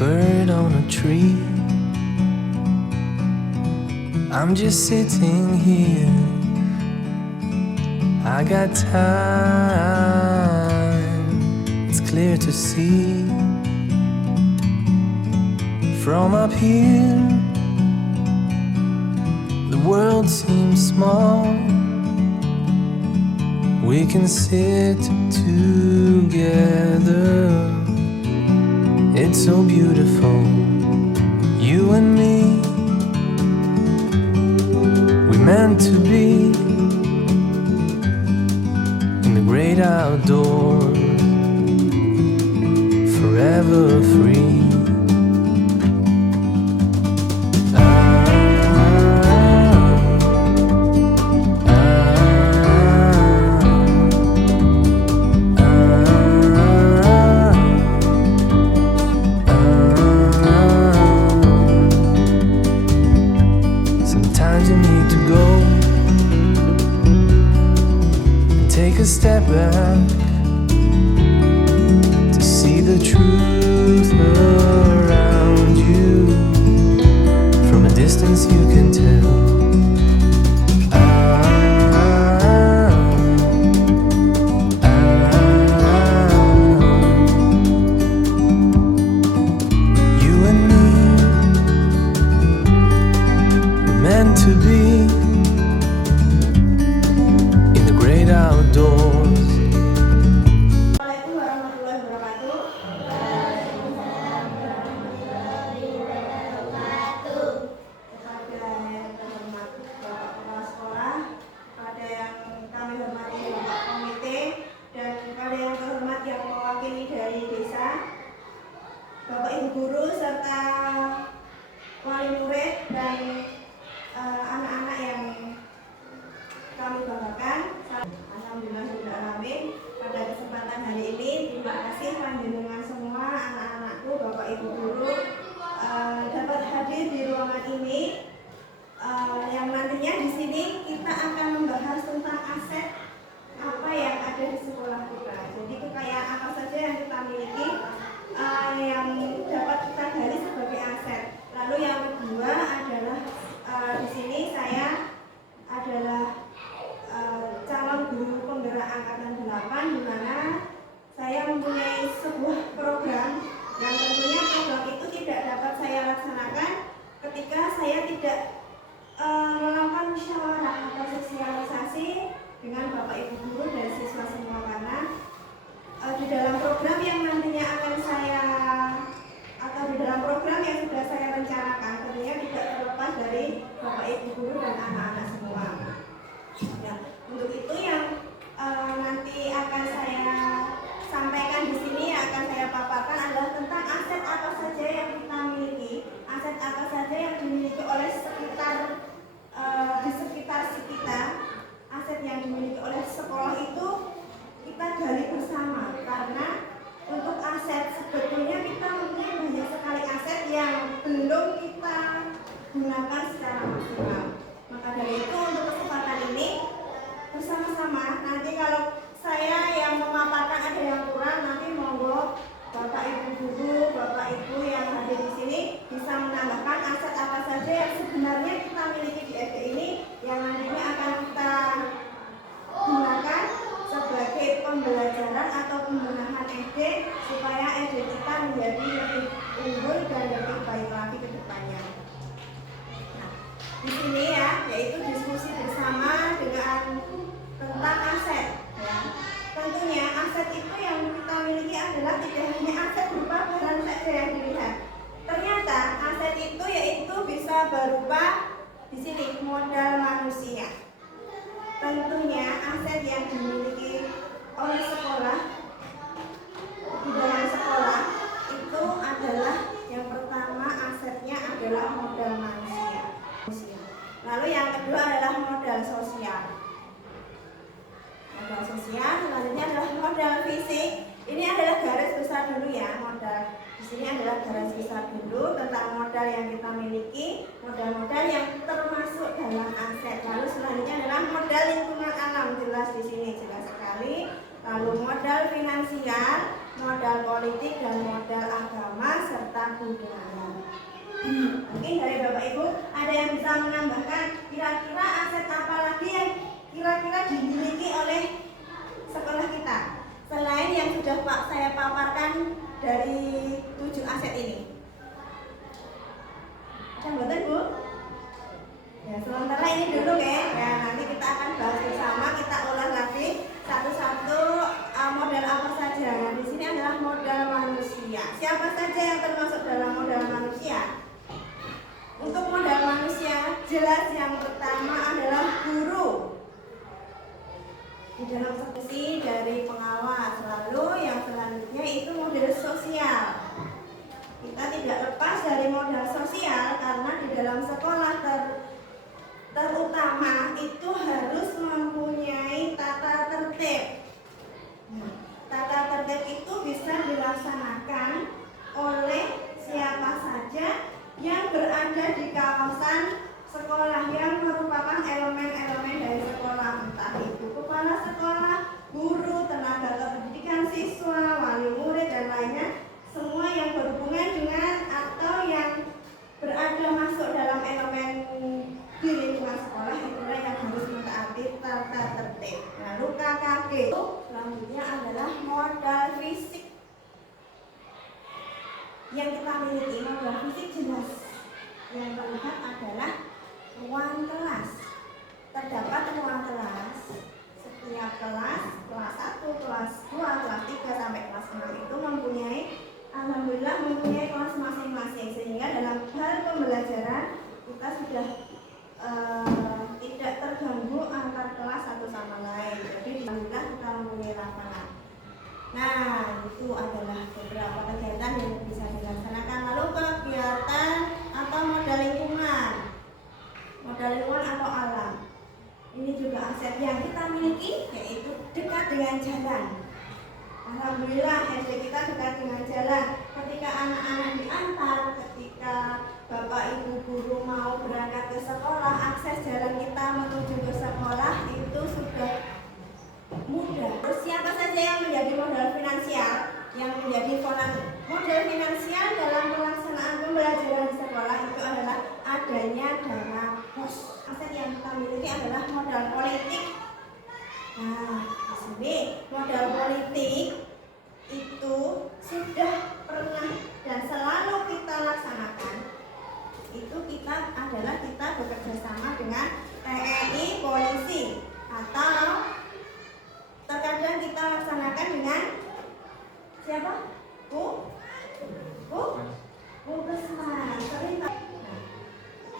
bird on a tree. I'm just sitting here, I got time, it's clear to see. From up here, the world seems small. We can sit together, it's so beautiful, you and me. We meant to be in the great outdoors, forever free. Take a step back to see the truth around you. From a distance you can tell. You and me were meant to be outdoors. Assalamualaikum warahmatullahi wabarakatuh. Kepada yang terhormat Bapak Kepala Sekolah, kepada yang kami hormati Bapak Komite, dan kepada yang terhormat yang mewakili dari desa, Bapak Ibu Guru serta wali murid dan anak-anak yang kami banggakan. Alhamdulillahirrahmanirrahim. Pada kesempatan hari ini, terima kasih panjenengan semua, anak-anakku, Bapak Ibu Guru, dapat hadir di ruangan ini. Yang nantinya di sini kita akan membahas tentang aset apa yang ada di sekolah kita. Jadi kekayaan apa saja yang kita miliki yang dapat kita gali sebagai aset. Lalu yang kedua adalah di sini saya adalah calon guru penggerak angkatan 8, di mana saya mempunyai sebuah program yang tentunya program itu tidak dapat saya laksanakan ketika saya tidak melakukan musyawarah atau sosialisasi dengan Bapak Ibu Guru dan siswa semua, karena di dalam program yang nantinya akan saya atau di dalam program yang sudah saya rencanakan tentunya tidak terlepas dari Bapak Ibu Guru dan anak-anak semua. Nah, untuk itu yang nanti akan saya sampaikan di sini, akan saya paparkan adalah tentang aset apa saja yang kita miliki, aset apa saja yang dimiliki oleh di sekitar kita, aset yang dimiliki oleh sekolah itu kita gali bersama, karena untuk aset sebetulnya kita mempunyai banyak sekali aset yang belum kita gunakan secara maksimal. Maka dari itu untuk kesempatan ini bersama-sama, nanti kalau saya yang memaparkan ada yang kurang, nanti monggo Bapak Ibu Guru, Bapak Ibu yang hadir di sini bisa menambahkan aset apa saja yang sebenarnya kita miliki di SD ini yang nantinya akan kita gunakan sebagai pembelajaran atau pembenahan SD supaya SD kita menjadi lebih unggul dan lebih baik lagi ke depannya. Di sini ya, yaitu diskusi bersama dengan tentang aset. Ya. Tentunya aset itu yang kita miliki adalah tidak hanya aset berupa barang saja yang dilihat. Ternyata aset itu yaitu bisa berupa di sini modal manusia. Tentunya aset yang dimiliki oleh sekolah di dalam sekolah itu adalah yang pertama asetnya adalah modal manusia. Lalu yang kedua adalah modal sosial. Modal sosial selanjutnya adalah modal fisik. Ini adalah garis besar dulu ya, modal. Di sini adalah garis besar dulu tentang modal yang kita miliki, modal-modal yang termasuk dalam aset. Lalu selanjutnya adalah modal lingkungan alam, jelas di sini jelas sekali. Lalu modal finansial, modal politik dan modal agama serta gudang. Mungkin dari Bapak Ibu ada yang bisa menambahkan kira-kira aset apa lagi yang kira-kira dimiliki oleh sekolah kita selain yang sudah saya paparkan dari 7 aset ini. Ada betul Bu? Ya, sementara ini dulu ya. Ya, nanti kita akan bahas bersama, kita ulas lagi satu-satu modal apa saja. Nah, di sini adalah modal manusia. Siapa saja yang termasuk dalam modal manusia? Untuk modal manusia, jelas yang pertama adalah guru. Di dalam fungsi dari pengawas. Lalu yang selanjutnya itu modal sosial. Kita tidak lepas dari modal sosial karena di dalam sekolah terutama itu harus mempunyai tata tertib. Nah, tata tertib itu bisa dilaksanakan oleh siapa saja yang berada di kawasan sekolah yang merupakan elemen-elemen dari sekolah, entah itu kepala sekolah, guru, tenaga kependidikan, siswa, wali murid dan lainnya, semua yang berhubungan dengan atau yang berada masuk dalam elemen di lingkungan sekolah itulah yang harus mentaati tata tertib. Lalu KKG selanjutnya adalah modal fisik yang kita miliki. Modal fisik jelas yang terlihat adalah ruang kelas. Terdapat ruang kelas. Setiap kelas 1, kelas 2, kelas 3 sampai kelas 6 itu mempunyai, alhamdulillah mempunyai kelas masing-masing, sehingga dalam hal pembelajaran kita sudah tidak terganggu antar kelas satu sama lain. Jadi alhamdulillah kita mempunyai lapangan. Nah, itu adalah beberapa kegiatan yang bisa dilaksanakan. Lalu kegiatan atau modal lingkungan atau alam. Ini juga aset yang kita miliki, yaitu dekat dengan jalan. Alhamdulillah SD kita dekat dengan jalan. Ketika anak-anak diantar, ketika Bapak Ibu guru mau berangkat ke sekolah, akses jalan kita menuju ke sekolah itu sudah mudah. Terus siapa saja yang menjadi modal finansial? Yang menjadi modal finansial dalam pelaksanaan pembelajaran di sekolah itu adalah adanya dana pos. Aset yang kita miliki adalah modal politik. Nah, di sini modal politik itu sudah pernah dan selalu kita laksanakan. Itu kita bekerja sama dengan TNI, polisi, atau terkadang kita laksanakan dengan siapa? Puskesmas. Nah,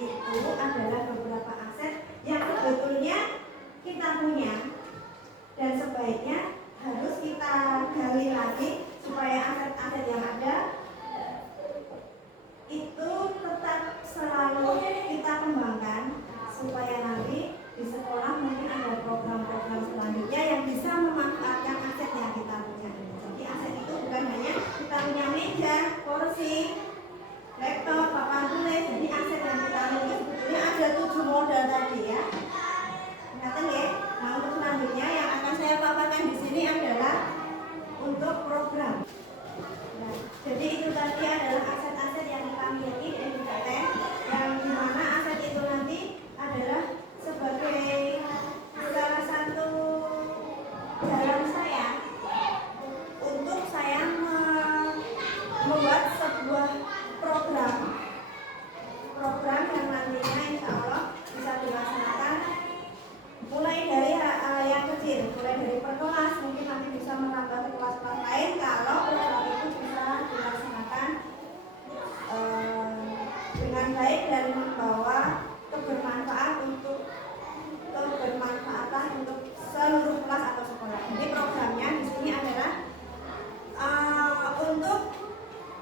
itu adalah beberapa aset yang sebetulnya kita punya dan sebaiknya harus kita gali lagi supaya aset-aset yang ada itu tetap selalu kita kembangkan, supaya nanti di sekolah mungkin ada program-program selanjutnya yang bisa memanfaatkan aset yang kita punya. Jadi aset itu bukan hanya kita punya meja, kursi, laptop, papan tulis. Jadi aset yang kita miliki sebetulnya ada 7 modal tadi ya. Ingatan ya. Nah, untuk selanjutnya yang akan saya paparkan di sini adalah untuk program. Nah, jadi itu tadi adalah aset-aset yang kita miliki di NPTN, yang dimana aset itu nanti adalah sebagai salah satu jalan saya untuk saya membuat sebuah program yang nantinya insya Allah bisa dilaksanakan mulai dari yang kecil, mulai dari per kelas, mungkin nanti bisa menambah ke kelas-kelas lain kalau program itu bisa dilaksanakan dengan baik dan membawa kebermanfaatan untuk seluruh kelas atau sekolah. Jadi programnya di sini adalah untuk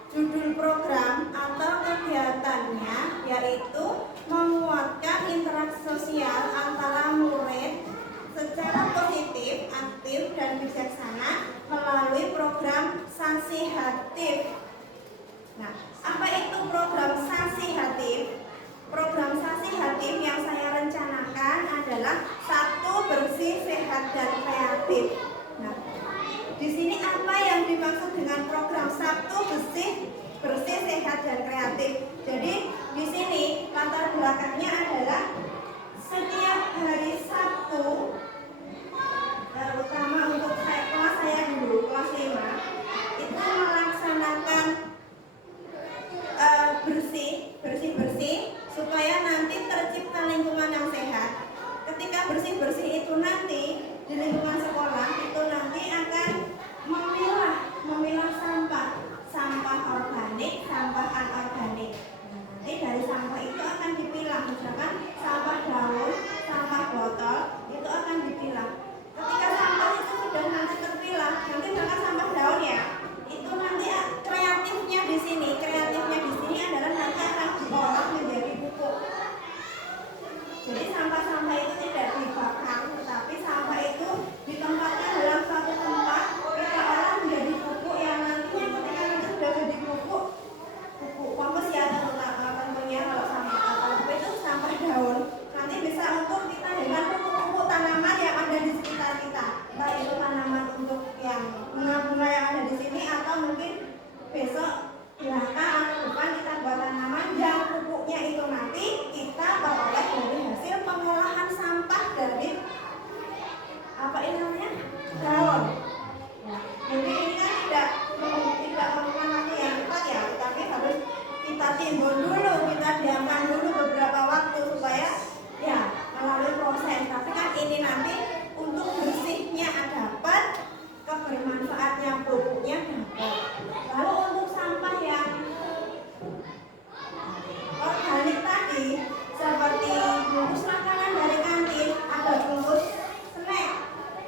judul program atau kegiatannya yaitu menguatkan interaksi sosial antara murid secara positif, aktif, dan bijaksana melalui program Sasihatif. Nah, apa itu program Sasihatif? Program Sasihatif yang saya rencanakan adalah 1. Bersih, sehat, dan kreatif. Nah, di sini apa yang dimaksud dengan program 1. Bersih, sehat, dan timbun dulu, kita diamkan dulu beberapa waktu supaya ya melalui proses. Tapi kan ini nanti untuk bersihnya dapat, kebermanfaatnya pupuknya dapat. Lalu untuk sampah yang organik tadi seperti bungkus makanan dari kantin, ada bungkus snack,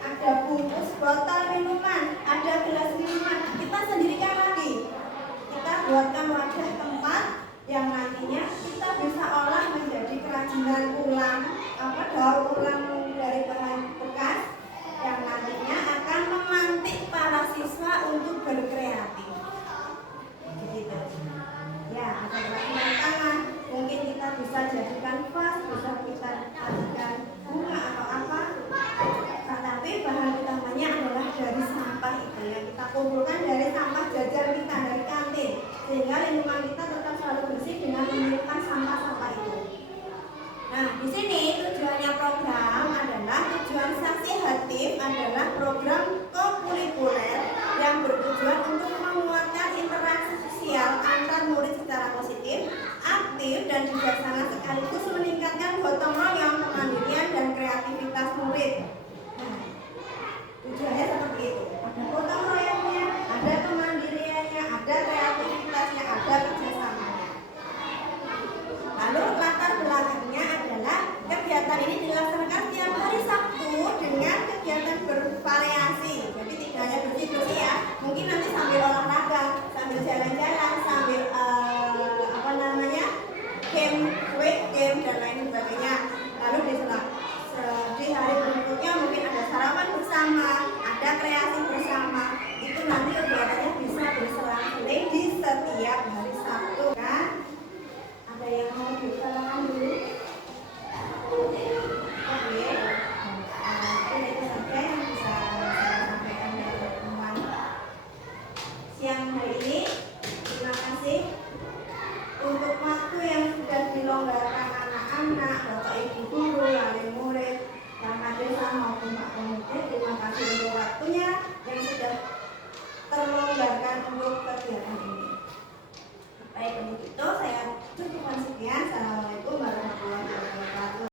ada bungkus botol minuman, ada gelas minuman, kita sendirikan lagi. Kita buatkan wadah tempat yang nantinya kita bisa olah menjadi kerajinan ulang, daur ulang dari bahan bekas yang nantinya akan memantik para siswa untuk berkreatif. Begitu. Ya, ada kerajinan tangan, mungkin kita bisa jadikan vas, bisa kita jadikan bunga atau apa. Tetapi bahan utamanya adalah dari sampah itu yang kita kumpulkan dari sampah jajan kita dari kantin, sehingga lingkungan kita tetap selalu bersih dengan memilihkan sampah-sampah itu. Nah, di sini tujuannya program adalah tujuan sanksi hatif adalah program kokurikuler yang bertujuan untuk menguatkan interaksi sosial antar murid secara positif, aktif dan bijaksana sekaligus